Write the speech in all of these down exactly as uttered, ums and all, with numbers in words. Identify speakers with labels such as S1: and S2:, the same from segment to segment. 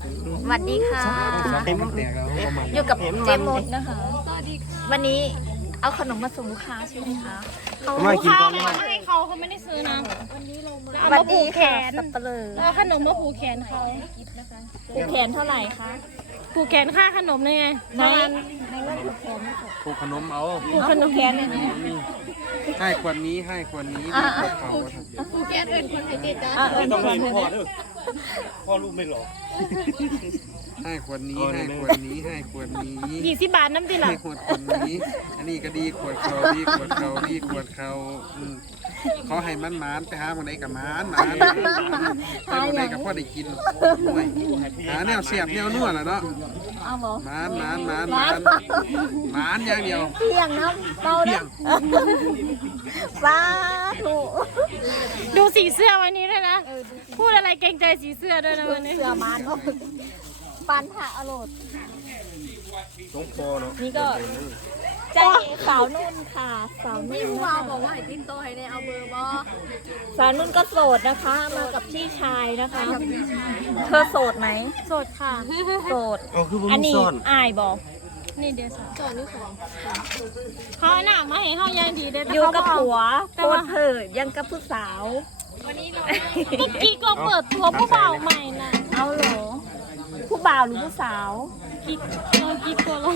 S1: สวัสดีค่ะอยู่กับเจมดนะคะวันนี้เอาขนมมาส่งลูกค้าใช่ไหมคะเขา
S2: มากินก่อน
S3: ไม่ให้เขาเขาไม่ได้ซื้อนะ
S1: สวัสดีค่ะสับปะเลอ
S3: เอาขนมมาผูกแขนเขา
S1: ผูกแขนเท่าไหร่คะ
S3: ผูกแขนค่าขนมเลยไง
S1: ใน
S3: ประมาณ
S1: ในเรื่องผูกแขนไม่ถูก
S2: ผูกขนมเอา
S1: ผูกขนมแขนเนี่ยนะ
S2: ให้ควรนี้ให้ควรนี้
S1: อ่า
S2: มีควรเขา
S1: ผูกแขนอื่นคนไทยเด็ดจ้าอ่าเอิญคนไทยเด็ด
S4: พ่อลูกไม่หลอก
S2: ให้ควรนี้ให้ควรนี้ให้ควรนี้
S3: ยี่สิบบาทน้ำตีหลั
S2: ให้
S3: ง
S2: ขวดควรนี้ อันนี้ก็ดีขวดเขาดีขวดเขาดีขวดเขาอืมเขาให้มันหมานไปหาคนใดกับหมานหมานไปคนใดกับพ่อได้กินด้วยหาแนวเสียบแนวนัวแหละเนาะ
S1: เอาบ่
S2: หมานหมานหมานหมานหมานอย่างเดียว
S1: เที่ยงนะเบา
S2: เที่ย
S1: นะ
S2: ง
S1: สาธุ
S3: ดูสีเสื้อวันนี้ด้วยนะ พูดอะไรเกรงใจสีเสื้อด้วยนะวันนี้
S1: เสือมานก็ปานผ่าอรรถ
S2: หลวงพ่อเนาะ
S1: นี่ก็ใจสาวนุ่นค่ะสาวนุ่นนะคะ
S5: บอกว่าให้ติดต่อให้ได้เอาเบอร์บอ
S1: สาวนุ่นก็โสดนะคะ มากับพี่ชายนะคะ เธอโสดไหม
S3: สดค่ะ
S1: โสด
S2: เอาคือ
S1: อันนี้อายบอก
S3: นี่เดี๋ยวสอน
S5: สอนนี่สอน
S3: เขาหน้ามาให้เขายังดีเด้
S1: อยู่กับผัวโคตรเถิดยังกับผู้สาว
S5: วันนี้เรา
S3: เมื่อกี้ก็เปิดตัวผู้บ่าวใหม่นะ
S1: เอาเหรอ ผู้บ่าวหรือผู้สาว
S3: กิ๊กเรากิ๊กตัวลง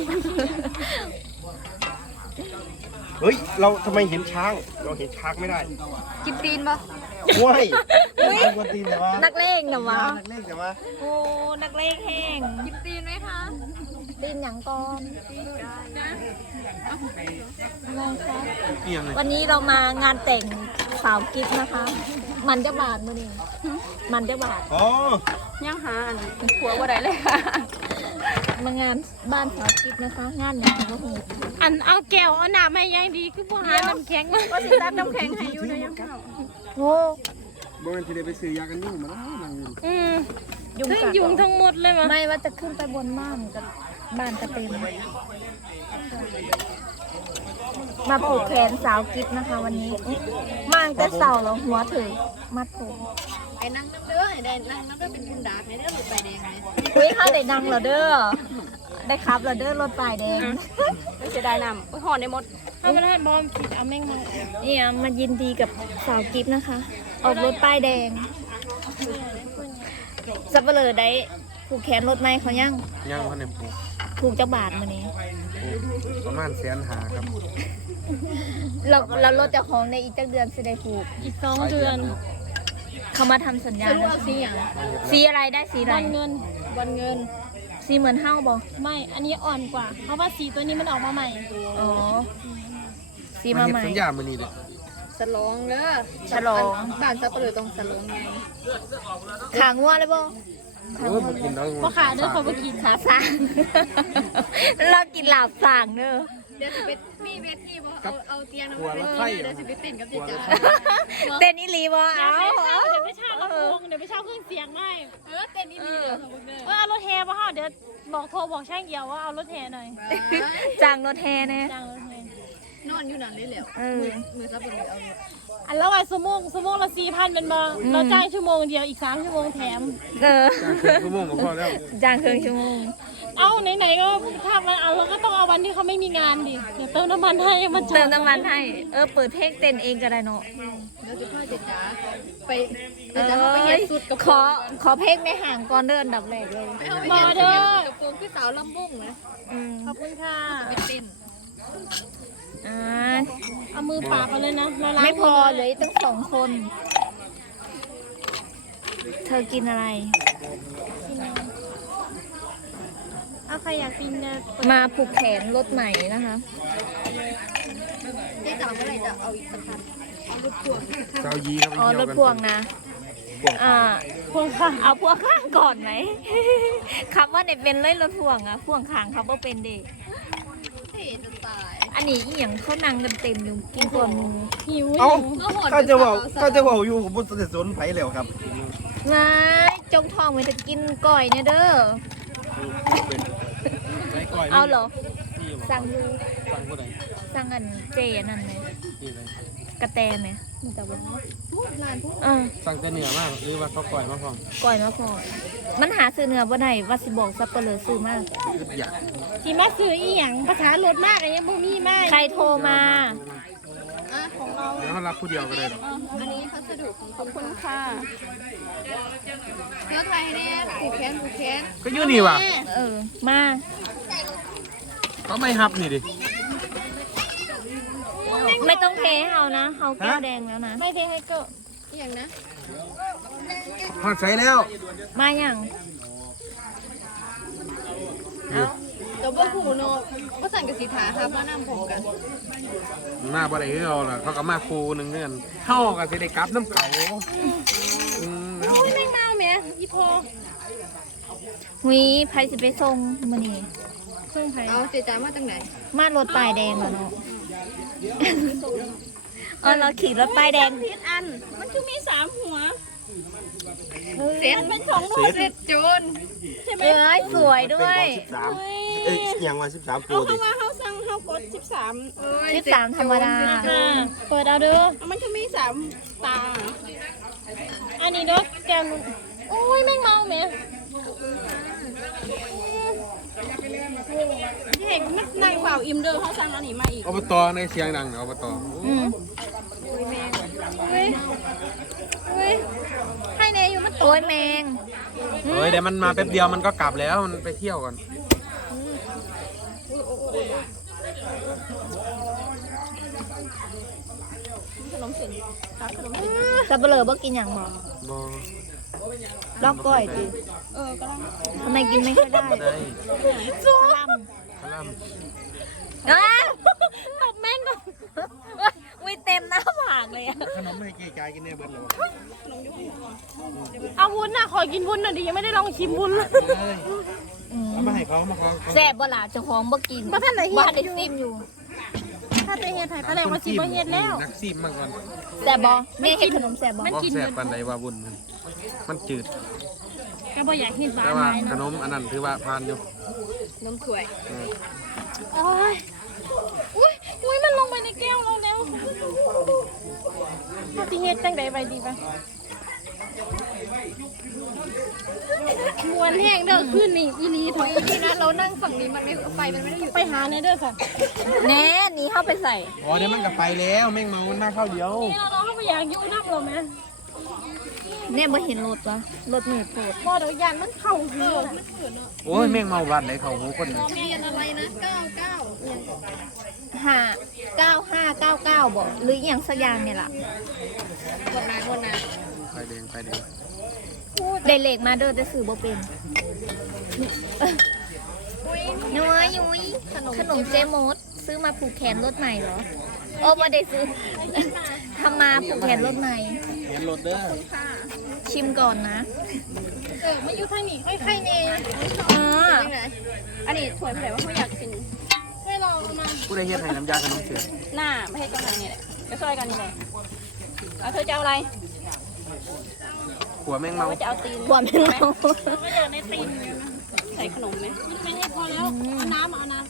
S4: เฮ้ย เราทำไมเห็นช้าง เราเห็นช้างไม่ได้
S5: กินตีนปะ
S4: ว้าย
S1: อุ๊ย
S4: กวนตีนแต่ว่า
S1: นักเลงนะวะ
S4: นักเล่นแต่ว่า
S1: โอ้นักเลงแห้ง
S5: กินตีนไหมคะ
S1: ตีนหยังก่อนมองคะ
S2: เอียงเลย
S1: วันนี้เรามางานแต่งสาวกิ๊ฟนะคะ มันจะบาทมือนี่มันจะบาท
S4: อ๋อ
S5: ยังหาอันผัวว่าได้เลยค่ะ
S1: มางานบ้านสาวกิ๊ฟนะคะ งานอย่างก็คือ
S3: อันเอาแก้วเอาหน้ามาให้ยังดีคือพวกหาน้ำแข็งมา
S5: ก็สิตักน้ำแข็งให้อยู่นะยังเข้า
S1: โอ้
S2: บ่งั้นที่ได้ไปซื้อยากันยุ่งมาแล้วนั่งอยู่
S3: อืม
S1: ยุง
S3: เฮ้ย
S1: กัด
S3: ยุงทั้งหมดเลยมั้ย
S1: ไม่ว่าจะขึ้นไปบนบ้านกับบ้านจะเต็ม มาผูกแขนสาวกิ๊ฟนะคะ วันนี้อุ๊ยมาตั้งแต่เสาแล้วหัวเถยมัดผม
S5: ไอ้นั่งน้ำเด้อไอ้ได้นั่งน้ำเด้อเป็นคุณดาให้เด้อหลุดไปแดงเลย
S1: อุ้ยเข้าได้ดังเหรอเด้อได้ครับเหรอเด้อรถป้ายแดง
S5: ไม่จะได้นำโอ้ยห่อในมด
S3: ถ้าไม่ได้บอมผิดเอาแม่งมา
S1: เนี่ยมายินดีกับสาวกิ๊ฟนะคะ ออกรถป้ายแดงสับเปลือได้ผูกแขนรถไหมเขายัง
S2: ย่างพันในปู
S1: ผูกเจ้าบาทมานี้
S2: ประมาณแสนหาครับ
S1: เราเรารถเจ้าของในอีกจักเดือนสิได้ผูก
S3: อีกสองเดือน
S1: เขามาทำสัญญา
S5: จะรู้
S1: นะ
S5: เอาสีอย่าง
S1: สีอะไรได้สีอะไร
S3: วันเงิน
S5: วันเงิน
S1: สีเหมือนเฮ้าบอ
S3: ไม่ อันนี้อ่อนกว่า เพราะว่าสีตัวนี้มันออกมาใหม่
S1: อ๋อสีมาใหม่
S2: เฮ็ดสัญญามื้อนี้เด้อ
S5: สลองเด้อ
S1: ฉลอง
S5: บ้านซับปะเหลือตรงสลองไง
S1: ขางวัวเลยบอ
S2: โอ้ยบ่กินน้อง
S3: เพราะขาเด้อเขาไปกิน
S1: ขาสร้าง เรากินหลาบสร้างเด้อ
S5: เดี๋ยวจะไปมีเวทีบ่เอาเอาเตียงน้ำ
S2: หัว
S5: เว
S2: ละ
S5: ที
S2: ไข่
S5: เดี๋ยวจะไปเต้นกับเจ๊จ๋า
S1: เต้นอีหลีบอ
S3: เดี๋ยว
S1: เอา
S3: ไปเช่า
S1: เอา
S3: เดี๋ยวไปเช่าลำโพงเดี๋ยวไปเช่าเครื่องเสียงให้
S5: เออเต้นนี่ดีเด้อสมมุติเด้อ
S3: เออเอารถแฮมาค่ะเดี๋ยวบอกโทรบอกช่างเหี่ยวว่าเอารถแฮหน่อย
S1: จ้างรถแฮแน่
S3: จ้างรถแฮ
S5: นอนอยู่นั่นเลยแหล้ว
S1: เออ
S5: มือซับปะเหลือเอา
S3: อันละวันสมงสมงละสี่พันเป็นบอเราจ้างชั่วโมงเดียวอีกสามชั่วโมงแถม
S1: เออ
S2: จ้างครึ่งชั่วโมงก็พอแล้ว
S1: จ้างครึ่งชั่วโมง
S3: เอาไหนๆก็ถ้ามันเอาเราก็ต้องเอาวันที่เขาไม่มีงานดิเดี๋ยวเติมน้ำมันให้มันจอด
S1: เติมน้ำมันให้ เออ เปิดเพลงเต้นเองก็ได้เนาะ
S5: เดี๋ยวจะพาเจ๊จ๋าไป
S1: เอ
S5: เจ๊จ๋าเขาไปเฮ็
S1: ้
S5: ด
S1: ย
S5: สุดกับ
S1: ขอ ขอเพลงในห่างก่อนเดินดับแรกเลย
S5: เอาไปเฮ็ดสุดกับโปรงคือสาวลำบุ้งนะ
S1: อืม
S3: ขอบคุณค่ะ
S5: ไปเต้น
S1: อ่า
S3: เอามือปากไปเลยนะเราล้าง
S1: ไม่พอ
S3: มื
S1: เหลยตั้งสองคน เธอกินอะไร
S3: เอาใครอยากกินเนี่ยเปิด
S1: มาผูกแขนรถใหม่นะคะ
S5: เจ๊จ๋าเมื่อไหร่จะเอาอีกสักคันเอารถพ่วง
S2: เจ้ายีครับไป
S1: อ๋อ
S2: เที่ยว
S1: ร
S2: กั
S1: ถ
S2: น
S1: พ่วงนะ
S2: พ่วง
S1: อ่า
S3: พวงค่ะ
S1: เอาพวงข้างก่อนไหม คำว่าเนี่ยเป็นเลยรถพ่วงอะพ่วงข้างเขาบ่เป็นเด็ก
S5: เท่จะตาย
S1: อันนี้อีหยังเขานั่งกันเต็มอยู่กินก่อนหมู
S3: หิว
S4: เอ้า
S3: หิว
S4: ก็จะบอกก็จะบอกอยู่ผมบนเสสนไผ่แล้วครับ
S1: ว้ายจงทองไว้จะกินก่อยเนี่ยเด้อ
S2: ไก่ก้อย
S1: เอาเหรอ
S2: นี่บ่
S1: สั่งดู
S2: สั่งผู้ใด
S1: สั่งอันเจอันนั่นไหม
S2: นี่เลย
S1: กระแตไหมมันจะบอก
S5: พูดร้านพูด
S1: อ่า
S2: สั่งแต่เหนือมากหรือว่าเขาปล่อยมาพร้อม
S1: ก่อยมาพอมันหาซื้อเนื้อบ่ได้ว่าสิบอกซับเปลือซื้อมาก
S2: คืออยาก
S3: สิมาซื้ออีหยังภาษารถมากอันยังบ่มีมาก
S1: ใครโทรมา
S5: อ่ะของเรา
S2: เดี๋ยวเขารับผู้เดียวก็ได้หรอก
S5: อันนี้พัสดุของขอบคุณค่ะเนื้อไทยเนี่ยผูกแขนผูกแขน
S2: ก็อยื่นี่ว่ะ
S1: เออ มา
S2: เขาไม่ฮับนี่ดิ
S1: ไม่ต้องเทให้เขานะเขาแก้วแดงแล้วนะ
S3: ไม่ได้ให้ก็
S5: อหย่างนะ
S2: พอดใส่แล้ว
S1: มาอย่าง
S5: ตัวบ่หูเนาะก็สั่งกับสีถาครับมานำผมกัน
S2: มาบ่ได้คือเราล่ะเขาก็มาครูหนึงเงินเฮาก็สิได้กลับน้ำเขาอืม
S3: โอ้ยแม่งเมาแม่อีพอ
S1: หุยไผสิไปส่งมื้อนี้
S3: เครื่องไผ
S5: เอาเจจามาจากไหน
S1: มารถป้ายแดงแล้วเนาะเออเราขี่รถป้ายแดง
S5: พิษอัน
S3: มันคือมีสามหัว
S5: เซ็ต
S3: เป็นของหนู
S5: เซ็ตโจร
S3: ใช่ไหม
S1: เอ้ยสวยด้วย
S4: สิบสามเอ้ยยังว่าสิบสามโปร
S3: เอา
S4: ดิ
S3: เข้ามาเขาสั่งเขากดสิบสาม
S5: เอ้ย
S1: สิบสามธรรมดา
S3: อ่าเปิดเอาเด้อมันคือมีสามตา อันนี้เด้อแกมโอ้ยแม่งเมาแม่ที่เห็นมันนั่งเปล่าอิ่มเด้อเขาสั่งอันนี้มาอีก
S2: อบตในเสียงดังอบต
S1: อืม
S3: เฮ้ยเฮ้ยให้เนยอยู่มันต
S1: โอ้ยแมง
S2: เฮ้ยเดี๋ยวมันมาแป๊บเดียวมันก็กลับแล้วมันไปเที่ยวก่อน
S3: ขนมเส้นครับขนมเส้น
S1: สับเปลือบ่กินอย่างบ่
S2: บ่
S1: ลอกก้อยดิ
S3: เออกำลัง
S1: ทำไมกินไม่ค่อยได้
S2: ได้
S1: ซัวล
S2: คลัม
S1: ำอ้าตบแม่งก่อนอุ้ยเต็มหน้าผากเลยอะ
S2: ขนมให้เก๋ไก่กินแน่เบิดเลย
S3: เอาวุ้นน่ะขอกินวุ้นหน่อยดิยังไม่ได้ลองชิมวุ้นเลย
S1: อืม
S2: เอามาให้เขามาขอ
S1: แซ่บบ่ล่ะเจ้าของบ่กิน
S3: บ่ทันได้เฮ็ด
S1: บ่ทันได้ซิมอยู่
S3: ถ้าไปเฮ็ดไทยตอนแรกว่าสิบ่เฮ็ดแล้ว
S2: นักซีมมาก่อน
S1: แซ่บบ่แม่เฮ็ดขนมแซ่บบ่
S2: บ่แซ่บปานใดว่าบุญมันมันจืด
S3: ก็บ่อยากเฮ็ดบ้า
S2: แต่
S3: น
S2: ว่า
S3: ไหน
S2: ขนมอันนั้นถือว่าผ่านอยู่
S5: น้ำถ้วย
S3: โอ้ยอุ้ยอุ้ยมันลงไปในแก้วเราแล้วถ้าสิเฮ็ดจังไดไปดีป่ะมวนแห้งเด้อขึ้นนี่อีนีถอย
S5: นี่นะเรานั่งฝั่งนี้มันไม่ไฟมันไม่ได้อยู่
S3: ไปหาในเด้อค่ะ
S1: แน่หนี่เข้าไปใส่
S2: อ๋อเดี๋ยวมันก็ไปแล้วแม่งเมามันมาเข้าเดียว
S3: นี่เราเข้าไปอยากอยู่นักหรอแม่
S1: แน่บ่เห็นรถวะรถมืดโพด
S3: บ่เดี๋ยวยานมันเข้าหูน่ะ
S2: โอ้ยแม่งเมาวัดเลยเขาหูคนหนึ่ง
S5: ทะเบียนอะไรนะเก้าเก้าเนี่ย
S1: ห้าเก้าห้าเก้าเก้าบ่หรืออหย่างสักอย่างเนี่ยล่ะ
S5: วันนาวันนา
S2: ไฟแดงไฟแดง
S1: ได้เลขมาเด้อแต่ซื้อบ่เป็นน้อยยุ้ยขนมเจมดซื้อมาผูกแขนรถใหม่เหรอโอ้ไม่ได้ซื้อทำมาผูกแขนรถใหม่
S2: เห็นรถเด้อ
S1: ชิมก่อนนะ
S3: เออมาอยู่ทางนี้ค่อยใครเนย
S1: อ๋อ
S5: ที่ไหนอันนี้ถ้วยเผยว่าเขาอยากกิน
S3: ให้ลองเอามา
S2: ผู้ใดเฮ็ดให้น้ำยาขนมเสือ
S5: หน้าไม่ให้กำลังนี่แหละก็ช่วยกันนี่แหละเอาเธอจะเอาอะไร
S2: หัวแม่งเมา
S5: ว่าจะเอาตีน
S1: กวนเป็นเรา
S3: ไม่อยากได้ตีนอยู่นะ
S5: ใส่ขนมไหม
S3: ไม่ให้พอแล้วเอาน้ำเอาน้ำ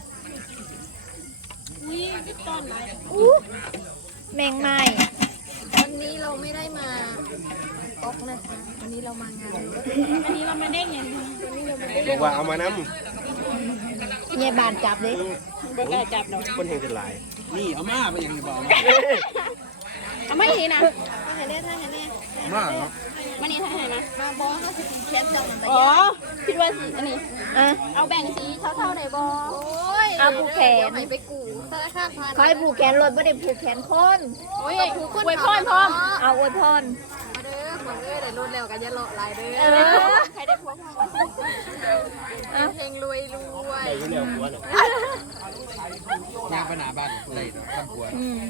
S3: อุ้ยต้อนไหน
S1: อู้แมงไม้
S5: วันนี้เราไม่ได้มาก๊อกนะคะวันนี้เรามางาน
S3: อันนี้เราไม่ได้เงิน
S4: บอกว่าเอามาน้
S1: เนี่ยบานจับเลย
S5: เบอร์กระจับดอก
S4: ำคนเห็นจะหลาย
S2: นี่เอามาเป็นยังไงบอก
S5: เอาไม่เห็นนะถ้าเห็นแน่ถ้าเห็นแน่
S2: เอามาเนาะ
S5: มานี่ถ้าเห็นนะมาบอเขาสิแคสจังแต่
S3: อ๋อคิดว่าสิอันนี้
S1: อ่ะ
S5: เอาแบ่งสีเท่าๆไหนบอโอ้ย
S1: เอาผูกแขน
S5: ไปกูธนาคารพา
S1: เขาให้ผูกแขนรถไม่ได้ผูกแขนคน
S5: โอ้ยผูกคนไว้พ่อพร้อม
S1: เอาอวยพร
S5: มาเด้อคนเด้อเดี๋ยวรถเร็วกันจะรอหลายเด้อ
S1: เออ
S5: ใครได้พวงพวงเพลงรวยรวย
S4: ไอ้ที่เนี่ยหัวน่ะ
S2: ยางปัญหาบ้านเลยทำหัว
S1: อืม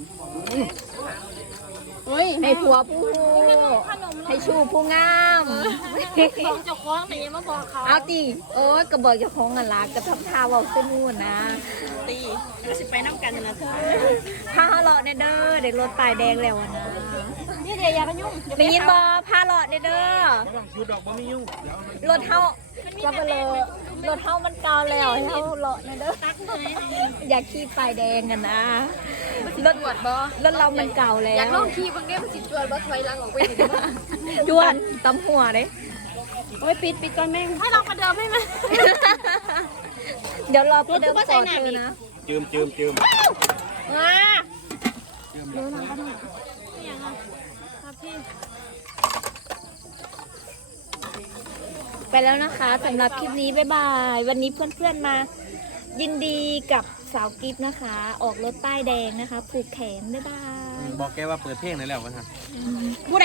S3: เฮ้ย
S1: ให้ผัวผู้ให้ชูผู้งาม
S3: ของเจ้าของแต่ยังมาบอกเขา
S1: เอาตีโอ้ยกระบอกเจ้าของกันละกระทับทาเว่าเส้นนู่นนะ
S5: ตีก็สิไปน้ำกันนะเธอ
S1: พาเขาเลาะเนเด้อเด็กรถป้ายแดงแล้วอะนะ
S5: นี่เดี๋ยวอย่าไปยุ่ง
S1: ได้ยินบอพาเลาะเนเด้อ
S2: ไม่ต้องชุดดอกบ่มียุ่งเดี๋ยวมัน
S1: รถเฮาจะไปเลยรถเฮามันเก่าแล้วให้เฮาเลาะเนเด้ออยากขี่ป้ายแดงกันนะรถรถเรามันเก่าแล้
S5: อยากล
S1: ว
S5: องขี่บางเนี้ยมันสิจวนบ่ถอยหลังออกไปเห็นบ่
S1: จวนตำหัวเด้
S3: โอ้ยปิดปิดก่อนแม่งให้เราประเดิมให้ไหม
S1: เดี๋ยวรอพี่เดิม
S3: รถก็
S1: ต่
S3: ใส่
S1: อ
S3: หนั
S1: เธ
S3: ก
S1: อ
S3: อีก
S1: นะ
S4: จืมจืมจืม
S3: มา
S2: เชื่อมแล้ว
S3: อย่างอ่ะครับพี่
S1: ไปแล้วนะคะสำหรับคลิปนี้บ๊ายบาย วันนี้เพื่อนๆมา ยินดีกับสาวกิฟต์นะคะ ออกรถป้ายแดงนะคะ ผูกแขนบ๊ายบาย
S2: บอกแกว่าเปิดเพลงไหนแล้ววะฮะ